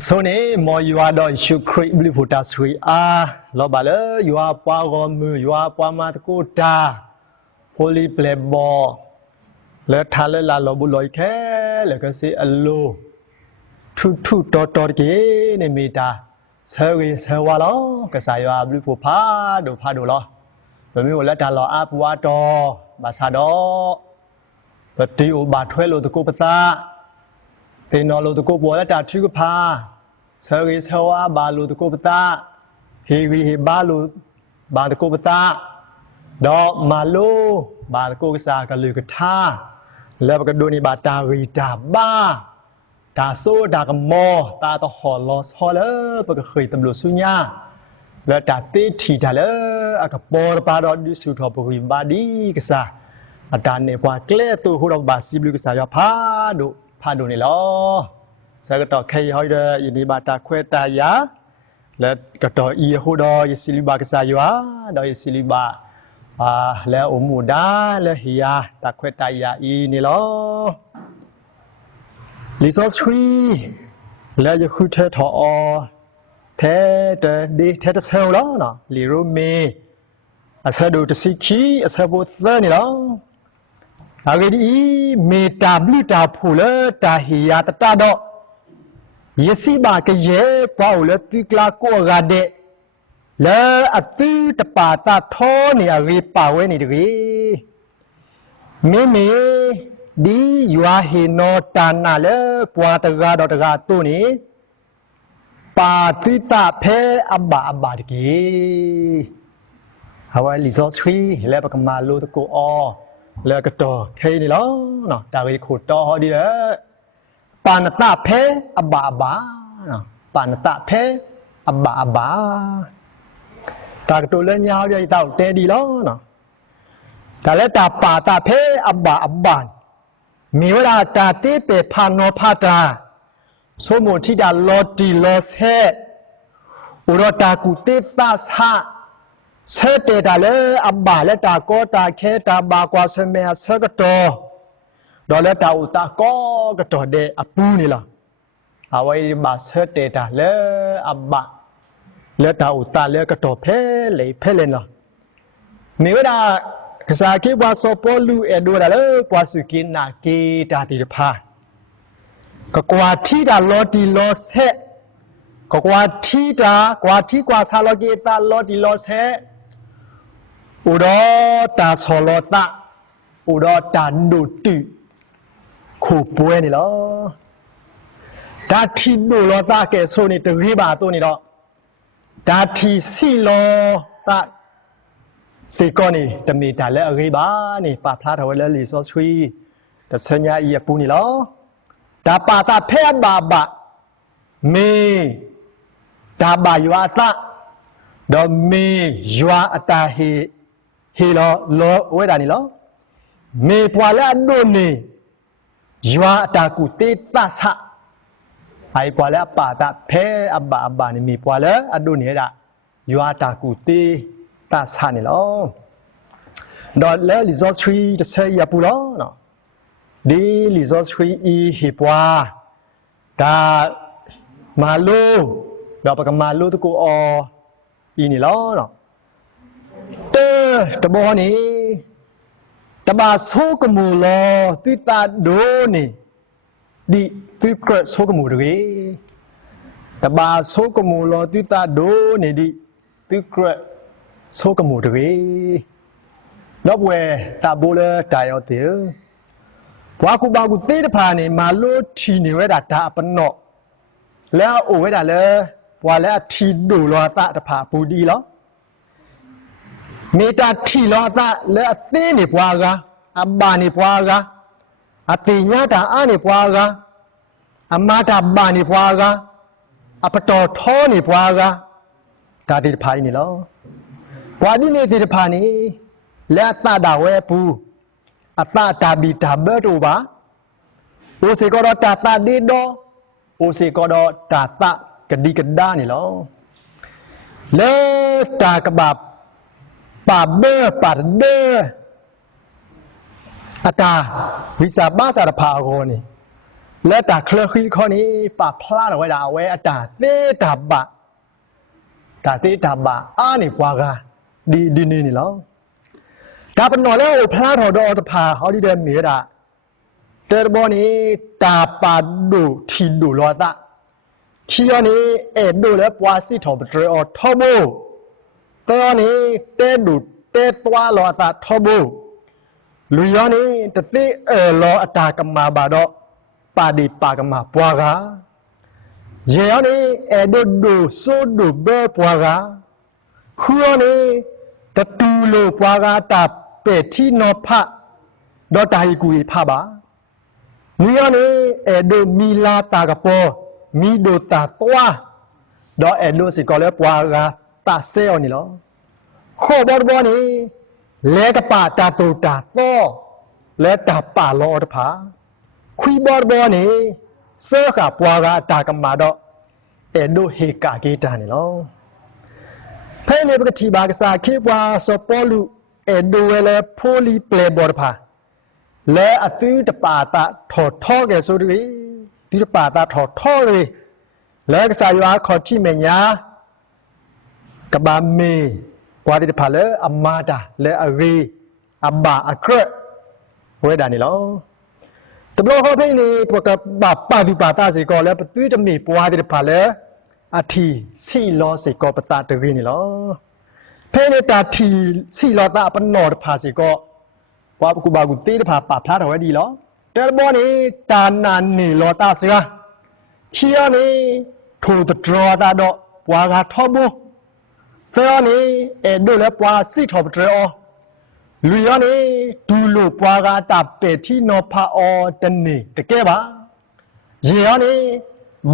ဆိုနေမော်ယူအတော့ရှုခရိဘလီဖူတာဆွေအားလောပါလေယူအပွားကောမူယူအပွားမတကိုတာဟိုလီပလေဘောလက်ထားလက်လာလောဘူးလောခဲလက်ကစီအလိုထုတော်ကြီးနေမီတာဆဲဝေဆဲဝါလောကစားယူအဘလီဖူဖာဒိုလောဘယ်မျိုးလက်တာလောအပွားတော်ဘာသာတော့ပတိအိုဘာထွဲလို့တကိုပသာတေနော်လို့တကိုပေါ်လက်တာထီကဖာဆဲရီဆဝါဘာလို့တကိုပတာဟီဝီဟီဘာလို့ဘာတကိုပတာတော့မာလို့ဘာတကိုကစားကလူကထားလက်ပကဒိုနီဘာတာရီတာဘာတာဆိုတာကမောတာတော့ဟောလောဟောလေပကခေတမလို့ဆုညာလက်တာတေးထီတာလေအကပေါ်ပါတော့ဒီစုထောပရီဘာဒီကစားအတန်နေပွားကလဲတူဟိုတော့ဘာစီဘလူကစားရဖာတို့ဖာဒိုနေလောစကတော့ခေဟိုဒယနီဘာတာခွဲတာယာလက်ကတော့ဤဟိုတော့ယစီလီဘာကစားယာတော့ယစီလီဘာလဲအမှုဒါလဲဟီယာတာခွဲတာယာဤနေလောလီဆိုသရီလဲယခုထဲထောထဲဒီထဲတဆဲလောနော်လီရိုမေအဆဒိုတစီခီအဆဘုသနေလောအဂဒီမေတာဘလတာဖူလတာဟီယာတတတော့ယစီဘာကရေပေါ့လတိကလာကိုဂါတဲ့လဲအသီတပါတာထောနေရီပါဝဲနေတကြီးမေဒီယွာဟီနောတာနာလဲပွာတကားတော့တကားသူနေပါတိတာဖဲအဘာတကြီးဟာဝဲလီဇောသရီလဲပကမာလိုတကိုအောလဲကတော့ခေနေလောနော်တာရီခိုတော်ဟောဒီလေปานตะเพอบาบาปานตะเพอบาบาตากตัวเล่นยาวใหญ่เต่าเตดีแล้วเนาะแต่แล้วตาป่าตาเพอบาบานมีเวลาตาตีเปพานโนพาตาสมุทิดาลอดีลอเซอุรตากุเตตาสะเซเตดาเลอบาและตาโกตาเคตาบากวาเซเมเซกโตดอลตาอุตาก็กระโดดเดอปูนี่ล่ะเอาไว้บาเสเตตาเลอบะเลตาอุตาเลกระโดดเพเลยเพเลนล่ะมีเวลากษาคิดว่าโซโปลูเอดูดาเลกว่าสุกินนากีตาติพาก็กว่าที่ดาลอดีลอเซก็กว่าที่ดากว่าที่กว่าซาลอกีตาลอดีลอเซอุดอตาโซโลตาอุดอตาดูติခုပွဲနေလောဒါတီနိုလောတာကဲဆိုနေတရီပါတော့နေတော့ဒါတီစီလောတာစေကောနေတမီတာလဲအရေးပါနေပါဖလားတော်လဲလီဆောဆွီတဆညာဤပူနေလောဒါပါတာဖဲဘာဘာမေဒါဘာယွာတာဒေါ်မေယွာအတာဟီလောဝဲတာနေလောမေပွာလဲအဒိုနေယွာတာကူတေတဆာအိုင်ပွာလဲပါတာဖဲအဘာနေမီပွာလဲအဒုနေတာယွာတာကူတေတဆာနေလောဒေါ်လဲလီဇောသရီတဆဲရပူလောနော်ဒီလီဇောသရီအီဟီပွာဒါမာလိုတော့ပကမာလိုတကူအော်အီနေလောနော်တဘောနေตบาโซกมูลอติตาโดนี่ดิติกระโซกมูดรีตบาโซกมูลอติตาโดนี่ดิติกระโซกมูดรีนอบเวตาโบเลตายอเตอวากูบากูเตตพานี่มาโลทีนี่เวดาตาปนเนาะแล้วโอเวดาเลวาแล้วทีดูลอตาตพาปูดีเหรอမေတာထီလောသလဲအသိနေပွားကအဘာနေပွားကအတိညာတာအနေပွားကအမတာဘာနေပွားကအပတော်ထောနေပွားကဒါတိတဖာနေလောဘွာဒီနေတိတဖာနေလဲအသတာဝဲပူအသတာဘီတာဘဲတူပါအိုစေကောတော့တာတာဒီတော့အိုစေကောတော့တာတာကဒီကဒါနေလောလဲတာကဘာป่าเบอป่าเดออาตาวิสาบ้าสารพาโกนี่ ด และตาเคลื่อนขึ้นข้อนี้ป่าพลาดเอาไว้ด่าไว้ตาเตตาบะตาเตตาบะนี่กว่ากาดีนี่แล้วตาเป็นหน่อยแล้วพลาดหัวดอตะพาเขาที่เดินเหนือด่าเตอร์บอนี้ตาปาดูทีดูรอตาที่อันนี้ดูแล้วปวาสิถอดเตอทอโบตอนนี้เตดูเตตัวรอตาทอโบลุยอันนี้แต่ที่รอตากรรมาบาดอปาดีปากรรมาปวากาเจ้านี้ดูสูดูเบอปวากาคู่นี้แต่ตูโลปวากาตาเป็ดที่นอพะดอตาฮิกุยพะบานี่อันนี้ดูมีลาตากระโปมีดูตาตัวดอดูสิก็เลยปวากาตาเซลนี่หรอข้อบอลนี้เล็กป่าตาตูตาโตและตาป่าลอดผาคุยบอลนี้เสื้อขาปวากาตากรรมาดอดูเฮกาเกตานี่หรอเพื่อนในปกติบางสาคิดว่าสปอลูดูเวลโพลีเปลบอลผาและอติตป่าตาถอดท่อแกสุดเลยที่ป่าตาถอดท่อเลยและก็สายวาขอที่เมียกับบามีกว่าที่จะผ่านเลยอามาดาและอารีอาบาอาเครเวดานี่แล้วแต่เราเขาเพ่งนี่พวกกับบาปาดูปาตาสิกอแล้วตื้อจะมีปวาที่จะผ่านเลยอาทีสี่ล้อสิกอปตาตะวีนี่แล้วเพ่งในตาทีสี่ล้อตาปนนอดผ่าสิกอว่ากูบากุตีจะผ่าป่าพลาดเอาไว้ดีแล้วแต่บอนี้ตานานนี่ล้อตาสิกะเชียนี่ถูกตรอตาดอกปวากาทอบุเท่านี้ดูแลปวาสิทอบเตอลุยอันนี้ดูลูปวากาตาเป็ดที่นอพาอตันนี่ตะเก็บบ้าเยี่ยนี้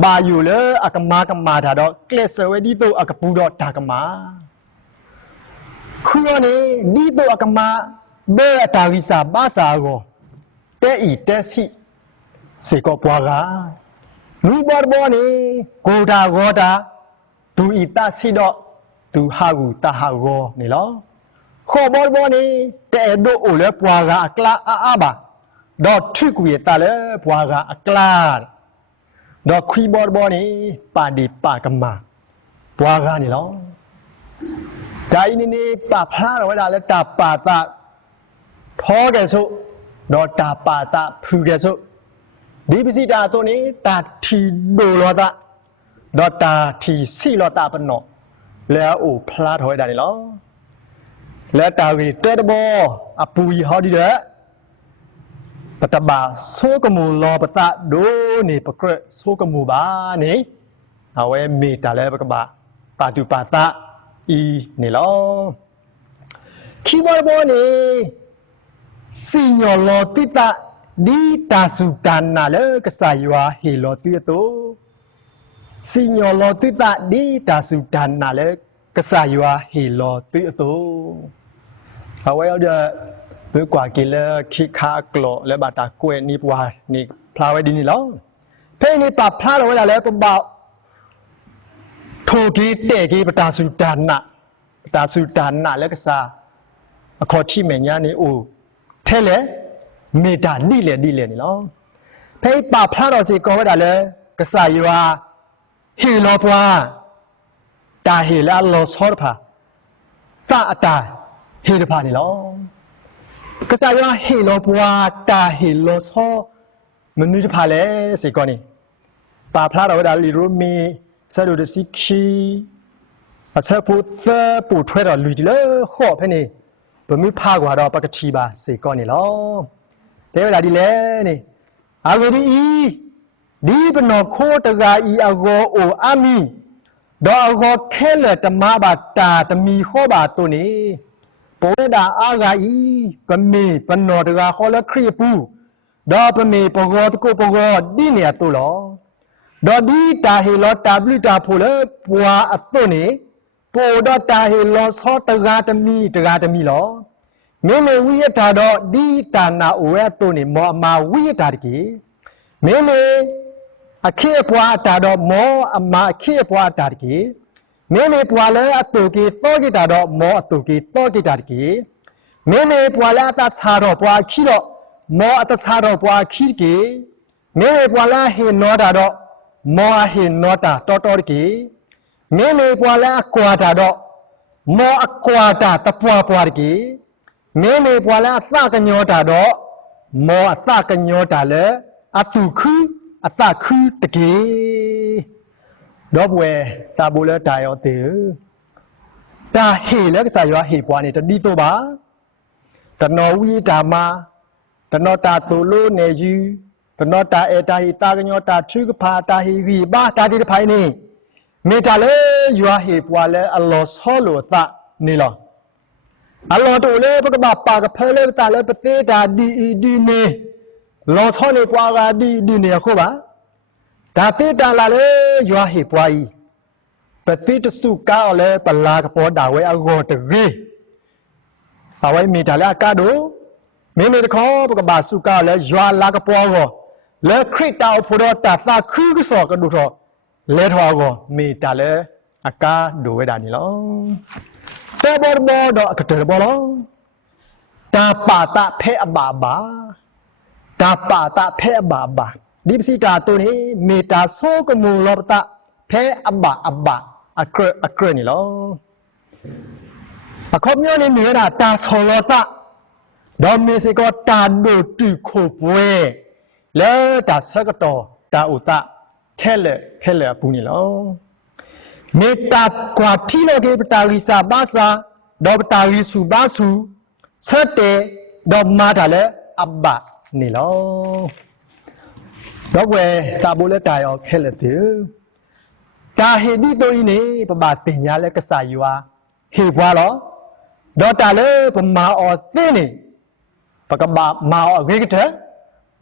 บาอยู่เลยอากมาถาดอกเกลเสวดีโตอากปูดอตากมาคืออันนี้ดีโตอากมาเบอตาวิสาบาสาโกเตอีเตสิสิกปวากาลุยบอลนี้โกดาดูอีตาสิดอดูฮากูตาฮาโกนี่หรอข้อบอลนี้แต่ดูโอเลปวากาอักลาอาบะดอทึกเวตาเลปวากาอักลาดอกคุยบอลนี้ปาดีปากมาปวากานี่หรอใจนี่ปาพลาดเวลาแล้วตาปาตาท้อแกสุดอตาปาตาพูแกสุดีพิสิตาตัวนี้ตาทีดูลอตาดอตาทีสี่ลอตาปนอแล้วโอ้พลาดหอยได้หรอแล้วตาวีเตดบอปุยฮอดีเด้อปตบาโซกมูลอปตะดูนี่ปะเกรโซกมูบานี่เอาไว้มีตาแล้วปะกบะปาตุปาตะอีนี่หรอคีบอลนี่สิญอลอติตะดีตาสุตานาเลกสายวาเฮลอติโตสิญอลอติตะดีตาสุตานาเลกษาอยู่ว่าเฮลอติโตเอาไว้เอาเดี๋ยวเมื่อกว่ากินแล้วคิดค้ากลอแล้วบาตากล้วยนี่ปวานี่พลาไว้ดีนี่แล้วเพ่นี่ปรับพลาดเอาไว้แล้วปะบ่าวโทกีเตกีปตาสุตานะแล้วก็ซาขอที่เมียนี่โอ้เทเลเมตาดีเลยนี่แล้วเพ่ปรับพลาดเอาสิก็ไว้ได้เลยกษาอยู่ว่าเฮลอปวาตาเฮลาลอสฮอร์พาตาตาเฮลพานี่หรอกษาอยู่ว่าเฮลอปวาตาเฮลอสฮอมันนึกจะพาเลยสิก่อนนี่ปาพลาดเอาไว้ได้ลิรูมีสะดุดสิคีอาศัยพูดเสือปูดถ้วยเราลุยจิเลยข้อเพื่อนนี่ผมมีพากว่าเราปกติบาสิก่อนนี่หรอเดี๋ยวเวลาดีเลยนี่อากูดีเป็นนอโคตรกาอีอาโกโออามีดอกก็แค่เลยแต่มาบาตาแต่มีข้อบาตัวนี้โปรดาอากาอีปมีปนอตกาข้อละครีปูดอกปมีปกอตโกปกอดีเนี่ยตัวหรอดอกดีตาเฮลอตาบลิตาพูเลปัวอัตัวนี้โปรดตาเฮลอซอตกาตมีหรอเมื่อวิยตาดอกดีตานาโอเอตัวนี้มอมาวิยตาดีกีเมื่ออาเขียปวาตาดอกหมออามาอาเขียปวาตาดกีเมื่อปวาเลยอตุกีโตกีตาดอกหมออตุกีโตกีตาดกีเมื่อปวาเลยอัตสารปวาขีดอกหมออัตสารปวาขีดกีเ မင်းလေးပွာလာဟင်နောတာတော့မောဟင်နောတာတော်တော်ကြီးမင်းလေးပွာလာအကွာတာတော့မောအကွာတာတပွားပွားကြီးမင်းလေးပွာလာအသကညောတာတော့မောအသကညောတာလေအတုခုအသခုတကြီးတော့ဘွယ်တာဘူးလဲတာရောသေးတာဟေလဲကစားရွာဟေပွားနေတတိတော့ပါတနော်ဝီတာမာတနော်တာတူလို့နေယူတနော်တာအေတာဟီတာကညောတာချွေကဖာတာဟီဝီဘာတာဒီတဖိုင်နေမေတာလေရွာဟေပွားလဲအလောဆောလို့သနေလောအလောတူလေပကပပါကဖဲလေတာလေပသေးတာဒီနေလောဆောနေပွားကဒီနေခုပါဒါသေးတာလာလေရွာဟေပွားဤပတိတစုကောက်လဲပလာကပေါ်တာဝဲအဂောတရေအဝဲမေတာလေကာဒိုမင်းမေတခေါ်ပကပစုကောက်လဲရွာလာကပေါ်ကောလဲခရစ်တောဖို့တော့တာသခူးကစောကဒုထောလဲထောကောမေတာလေအကာဒိုဝဲတာနေလောတဲဘောဘောတော့အခတဲဘောလောတာပါတာဖဲအဘာဘာတာပါတာဖဲအဘာဘာဒီပစီတာတုန်ဟေမေတာဆိုကမူလောပတာဖဲအဘာအခရနေလောအခုမျိုးနေမြေတာတာဆောလောတာဒေါ်မေစီကတာဒိုတူခိုပွဲလဲတာဆကတော်တာဥတာခဲလေပူနေလောမေတာကွာတီလကေပတာရီစာဘာစာဒေါ်ပတာရီစုဘာစုဆက်တဲ့ဒေါ်မာတာလေအဘနေလောတော့ဝဲတာဘိုလဲတာရောခဲလေတူတာဟေဒီတိုင်းနေပပတင်ညာလဲကဆာယူဟာဟေဘွားလောဒေါ်တာလေပမာအော်သိနေပကမာမာအော်ဂေကတဲ့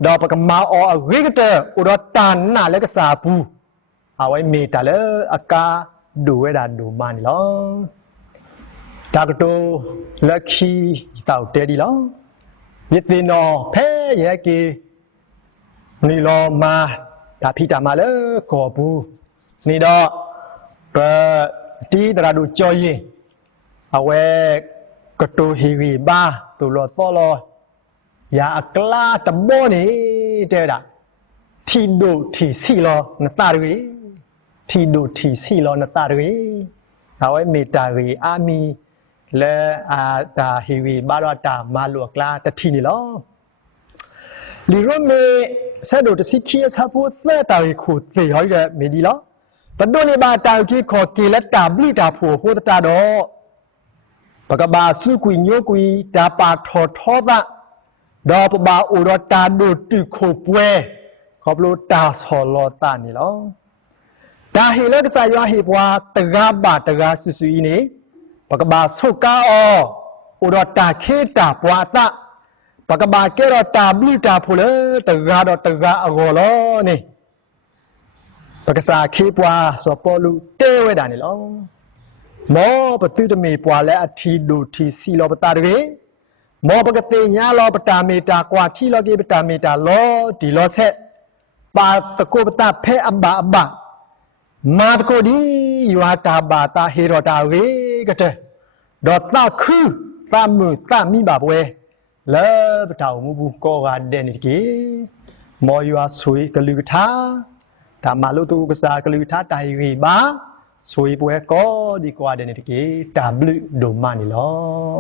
ဒေါ်ပကမာအော်ဂေကတဲ့ဥတော့တာနာလဲကဆာဘူးအဝဲမေတာလေအကာဒိုဝဲတာဒိုမန်လောတာကတိုလက်ခီတောက်တဲဒီလောယသိနောဖဲရဲကီနီလောမာဒါဖိတာမလေခေါ်ဘူးနေတော့တီးတရာတို့ကြော်ရင်အဝဲကတိုဟီဝီဘာတူလောသောလောရာအကလာတဘောနေတဲ့တာထီဒိုထီစီလောနတာရီထီဒိုထီစီလောနတာရီအဝဲမေတာရီအာမီလဲအာတာဟီဝီဘာရတာမာလောကလာတထီနေလောလီရိုမေဆက်တို့တစီခီအစားဖို့သက်တာရီခုသေဟောရမေဒီလောပဒိုနေဘာတာကြီးခေါ်ကေလက်တာဘလိတာဖို့ဟိုတာတော့ပကဘာစုကွီညိုကွီတာပါထောထောတာဒေါ်ပဘာအိုရတာဒိုတူခိုပွဲခေါပလိုတာဆော်လောတာနေလောဒါဟီလက်ကစားရွာဟီပွားတကားပါတကားဆူဆူဤနေပကဘာဆုတ်ကားအောအိုရတာခေတာပွားတာပကဘာကေရတာဘလိတာဖို့လေတကားတော့တကားအကောလောနေပကစားခေပွားစောပေါ်လူတဲဝဲတာနေလောမောပတိတမေပွားလဲအထီဒိုထီစီလောပတာတကေမောပကတိညာလောပတာမေတာကွာထီလောကေပတာမေတာလောဒီလောဆက်ပါတကိုပတာဖဲအဘာမာတကိုဒီယွာတာဘာတာဟေရတာဝေကတဲ့ဒေါ်သခုသမုသမိပါပွဲလဲပတာမူဘူးကောကတဲ့နေတကေမောယွာဆွေကလူကထာဒါမလို့သူကစားကလူထားတိုင်ရီပါဆွေပွဲကောဒီကွာတဲ့နေတကေ W ဒိုမနီလော